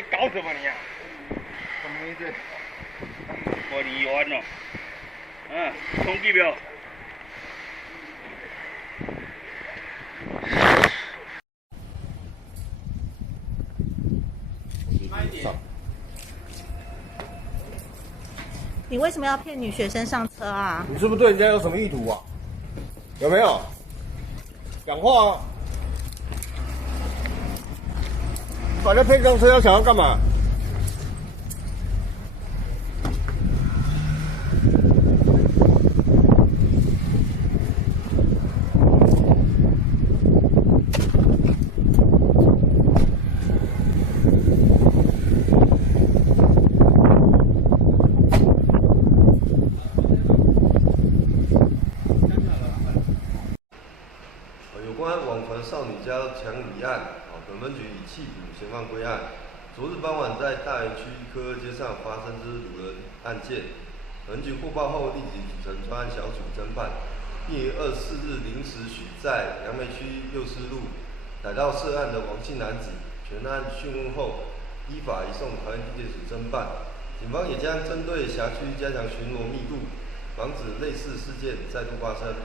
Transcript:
在搞什么你呀？什么意思？我离完了。通缉表。你为什么要骗女学生上车啊？你是不是对人家有什么意图啊？有没有？讲话啊！把人骗上车要想要干嘛？有关网传少女家强掳案，本分局已缉捕嫌犯归案。昨日傍晚在大园区科二街上发生之掳人案件，本局获报后立即组成专案小组侦办，并于24日零时许在杨梅区幼师路逮到涉案的王姓男子，全案讯问后，依法移送桃园地检署侦办。警方也将针对辖区加强巡逻密度，防止类似事件再度发生。